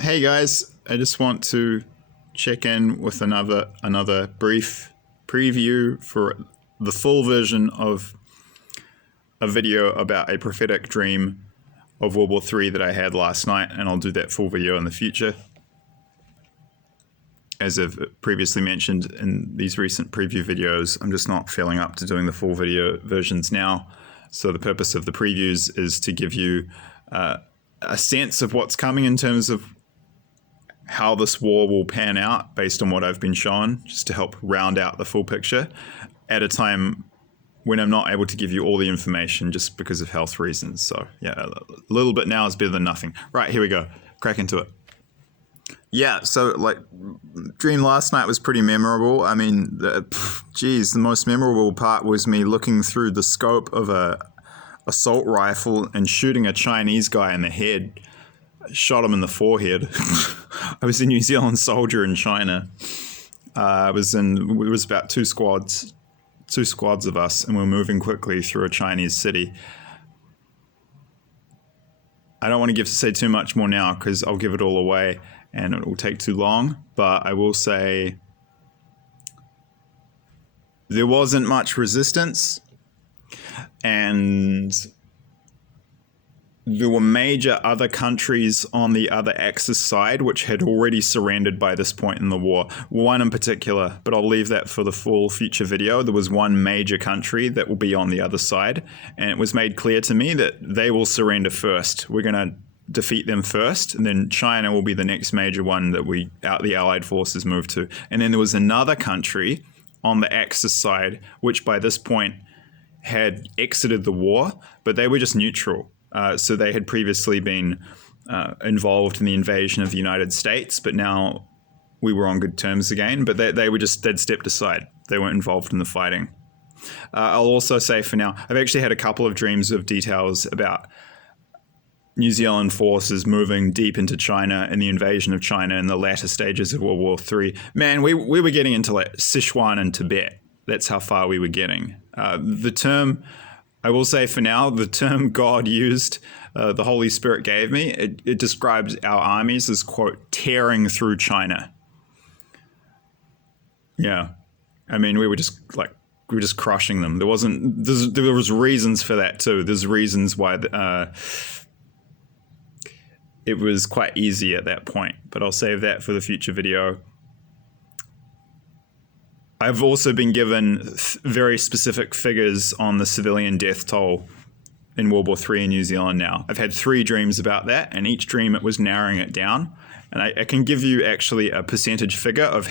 Hey guys, I just want to check in with another brief preview for the full version of a video about a prophetic dream of World War III that I had last night, and I'll do that full video in the future. As I've previously mentioned in these recent preview videos, I'm just not feeling up to doing the full video versions now. So the purpose of the previews is to give you a sense of what's coming in terms of how this war will pan out based on what I've been shown, just to help round out the full picture at a time when I'm not able to give you all the information just because of health reasons. So yeah, a little bit now is better than nothing. Right, here we go. Crack into it. Yeah, so dream last night was pretty memorable. I mean, the most memorable part was me looking through the scope of a assault rifle and shooting a Chinese guy in the head. Shot him in the forehead. I was a New Zealand soldier in China. It was about two squads of us, and we were moving quickly through a Chinese city. I don't want to say too much more now because I'll give it all away and it will take too long, but I will say there wasn't much resistance, and there were major other countries on the other Axis side which had already surrendered by this point in the war. One in particular, but I'll leave that for the full future video. There was one major country that will be on the other side, and it was made clear to me that they will surrender first. We're going to defeat them first, and then China will be the next major one that the Allied forces move to. And then there was another country on the Axis side which by this point had exited the war, but they were just neutral. So they had previously been involved in the invasion of the United States, but now we were on good terms again. But they'd stepped aside. They weren't involved in the fighting. I'll also say for now, I've actually had a couple of dreams of details about New Zealand forces moving deep into China and the invasion of China in the latter stages of World War III. Man, we were getting into like Sichuan and Tibet. That's how far we were getting. I will say for now, the term God used, the Holy Spirit gave me, it describes our armies as, quote, tearing through China. Yeah. I mean, we were just crushing them. There was reasons for that too. There's reasons why it was quite easy at that point, but I'll save that for the future video. I've also been given very specific figures on the civilian death toll in World War III in New Zealand now. I've had 3 dreams about that, and each dream it was narrowing it down. And I can give you actually a percentage figure of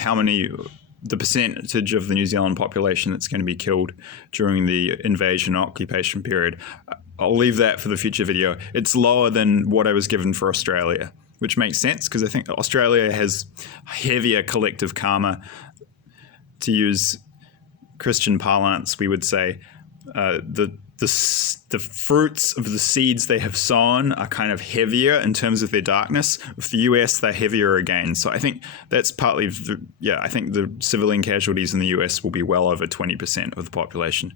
the percentage of the New Zealand population that's going to be killed during the invasion and occupation period. I'll leave that for the future video. It's lower than what I was given for Australia, which makes sense because I think Australia has heavier collective karma. To use Christian parlance, we would say the fruits of the seeds they have sown are kind of heavier in terms of their darkness. With the US, they're heavier again. So I think that's partly, I think the civilian casualties in the US will be well over 20% of the population.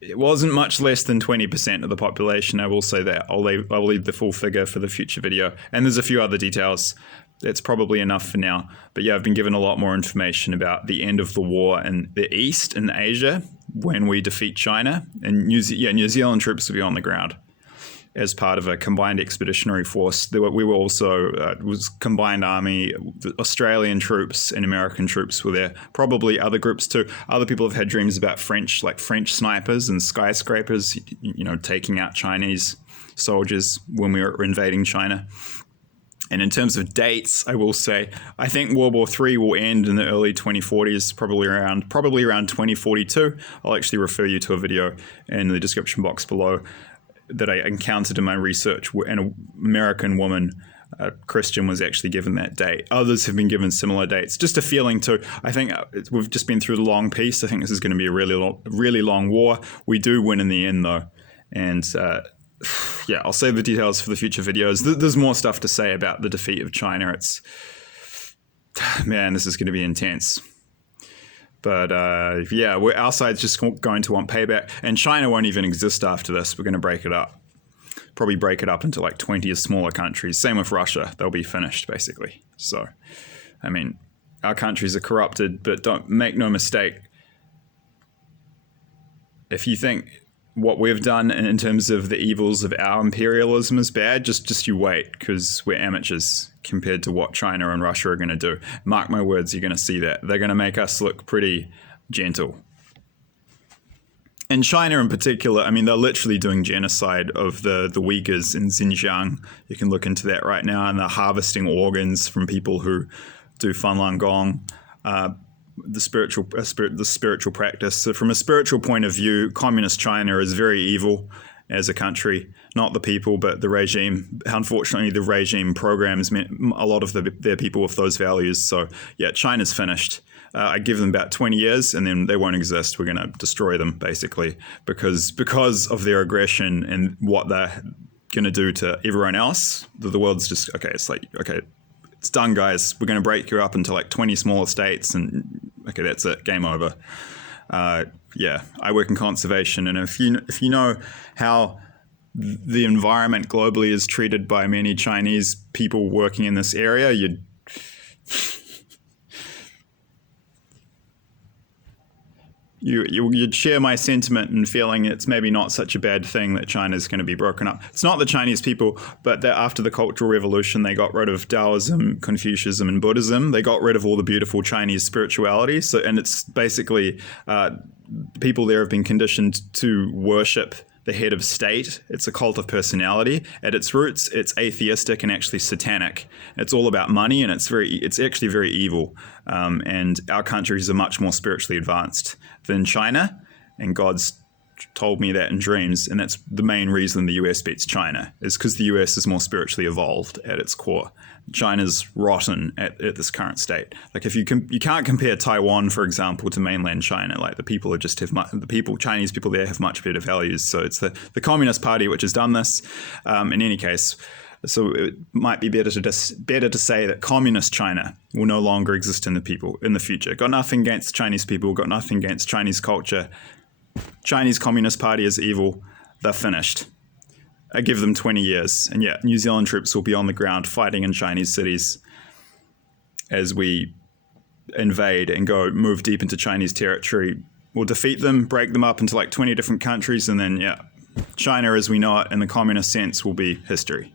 It wasn't much less than 20% of the population. I will say that. I'll leave the full figure for the future video. And there's a few other details. That's probably enough for now. But yeah, I've been given a lot more information about the end of the war in the East in Asia when we defeat China. And New Zealand troops will be on the ground as part of a combined expeditionary force. We were also, was combined army, the Australian troops and American troops were there. Probably other groups too. Other people have had dreams about French snipers and skyscrapers, taking out Chinese soldiers when we were invading China. And in terms of dates, I will say, I think World War III will end in the early 2040s, probably around 2042. I'll actually refer you to a video in the description box below that I encountered in my research, and an American woman, a Christian, was actually given that date. Others have been given similar dates. Just a feeling too. I think we've just been through the long peace. I think this is going to be a really long war. We do win in the end though. And I'll save the details for the future videos. There's more stuff to say about the defeat of China. This is going to be intense. But our side's just going to want payback. And China won't even exist after this. We're going to break it up. probably break it up into like 20 smaller countries. Same with Russia. They'll be finished, basically. So, I mean, our countries are corrupted, but don't make no mistake. If you think what we've done in terms of the evils of our imperialism is bad, just you wait, because we're amateurs compared to what China and Russia are going to do. Mark my words, you're going to see that. They're going to make us look pretty gentle. In China in particular, I mean, they're literally doing genocide of the Uyghurs in Xinjiang. You can look into that right now, and they're harvesting organs from people who do Falun Gong. The spiritual practice. So from a spiritual point of view, communist China is very evil as a country, not the people, but the regime. Unfortunately, the regime programs a lot of their people with those values. So yeah, China's finished. I give them about 20 years and then they won't exist. We're going to destroy them basically because of their aggression and what they're going to do to everyone else. The world's just, okay, it's like, okay, it's done, guys. We're going to break you up into like 20 smaller states and okay, that's it. Game over. Yeah, I work in conservation, and if you know how the environment globally is treated by many Chinese people working in this area, you'd share my sentiment and feeling it's maybe not such a bad thing that China's going to be broken up. It's not the Chinese people, but that after the Cultural Revolution, they got rid of Taoism, Confucianism, and Buddhism. They got rid of all the beautiful Chinese spirituality. So, and it's basically people there have been conditioned to worship the head of state. It's a cult of personality. At its roots, it's atheistic and actually satanic. It's all about money, and it's actually very evil. And our countries are much more spiritually advanced than China, and God's told me that in dreams, and that's the main reason the US beats China, is because the US is more spiritually evolved at its core. China's rotten at this current state. Like if you can't compare Taiwan, for example, to mainland China. Like the people Chinese people there have much better values. So it's the Communist Party which has done this. In any case, so it might be better to say that communist China will no longer exist in the future. Got nothing against Chinese people. Got nothing against Chinese culture. Chinese Communist Party is evil. They're finished. I give them 20 years. And yeah, New Zealand troops will be on the ground fighting in Chinese cities as we invade and move deep into Chinese territory. We'll defeat them, break them up into like 20 different countries, and then, yeah, China as we know it in the communist sense will be history.